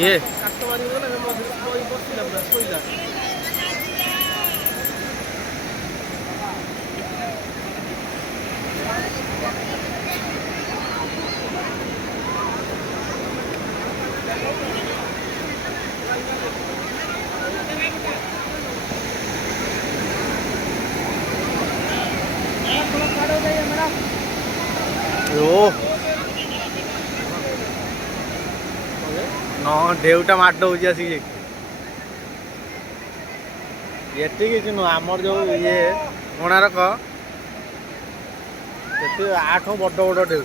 ये ढेउटा माड हो କିଛି ନୁହଁ ଆମର ଯୋଉ ଇଏ କୋଣାର୍କ ସେଠି 8 ବଡ଼ ବଡ଼ ଢେଉ।